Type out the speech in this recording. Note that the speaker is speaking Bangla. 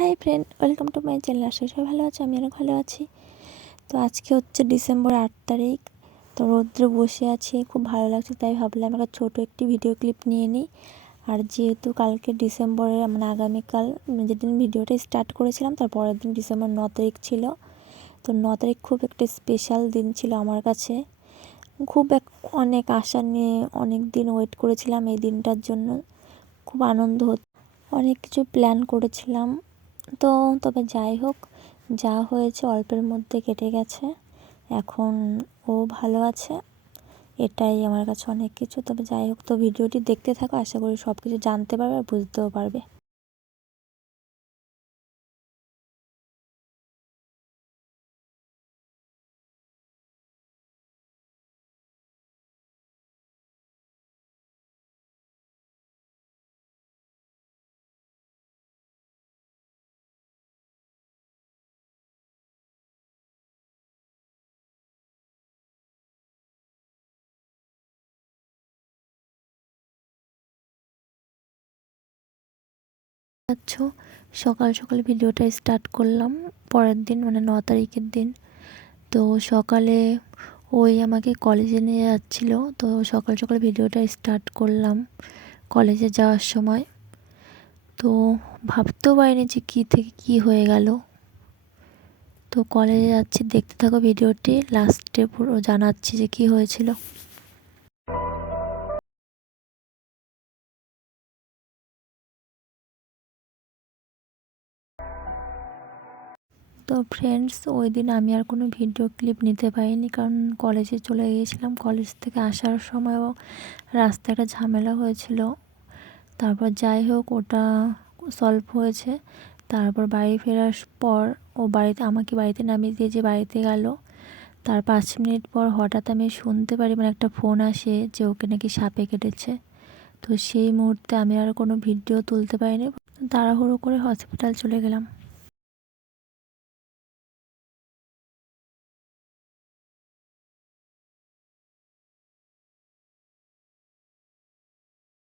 Hi friend welcome to my channel আশা সবাই ভালো আছে? আমি অনেক ভালো আছি। তো আজকে হচ্ছে ডিসেম্বর আট তারিখ। তো রৌদ্রে বসে আছি। খুব ভালো লাগছে, তাই ভাবলাম একটা ছোটো একটি ভিডিও ক্লিপ নিয়ে নিই। আর যেহেতু কালকে ডিসেম্বরের মানে আগামীকাল যেদিন ভিডিওটা স্টার্ট করেছিলাম, তার পরের দিন ডিসেম্বর ন তারিখ ছিল। তো ন তারিখ খুব একটা স্পেশাল দিন ছিল আমার কাছে। খুব এক, অনেক আশা নিয়ে অনেক দিন ওয়েট করেছিলাম এই দিনটার জন্য। খুব আনন্দ হতো। অনেক কিছু প্ল্যান করেছিলাম। তো তবে যাই হোক, যা হয়েছে অল্পের মধ্যে কেটে গেছে। এখন ও ভালো আছে, এটাই আমার কাছে অনেক কিছু। তবে যাই হোক, তো ভিডিওটি দেখতে থাকো, আশা করি সব কিছু জানতে পারবে আর বুঝতেও পারবে। পাচ্ছ সকাল সকাল ভিডিওটা স্টার্ট করলাম, পরের দিন মানে ন তারিখের দিন। তো সকালে ওই আমাকে কলেজে নিয়ে যাচ্ছিল, তো সকাল সকাল ভিডিওটা স্টার্ট করলাম কলেজে যাওয়ার সময়। তো ভাবতেও পারিনি যে কী থেকে কী হয়ে গেল। তো কলেজে যাচ্ছি, দেখতে থাকো ভিডিওটি লাস্টে পুরো জানাচ্ছি যে কী হয়েছিল। তো ফ্রেন্ডস ওই দিন আমি আর কোনো ভিডিও ক্লিপ নিতে পারিনি কারণ কলেজে চলে গিয়েছিলাম। কলেজ থেকে আসার সময়ও রাস্তায় একটা ঝামেলা হয়েছিল। তারপর যাই হোক, ওটা সলভ হয়েছে। তারপর বাড়ি ফেরার পর ও বাড়িতে, আমাকে বাড়িতে নামিয়ে দিয়ে যে বাড়িতে গেল, তার পাঁচ মিনিট পর হঠাৎ আমি শুনতে পারি মানে একটা ফোন আসে যে ওকে নাকি সাপে কেটেছে। তো সেই মুহূর্তে আমি আর কোনো ভিডিও তুলতে পারিনি। তাড়াহুড়ো করে হসপিটাল চলে গেলাম।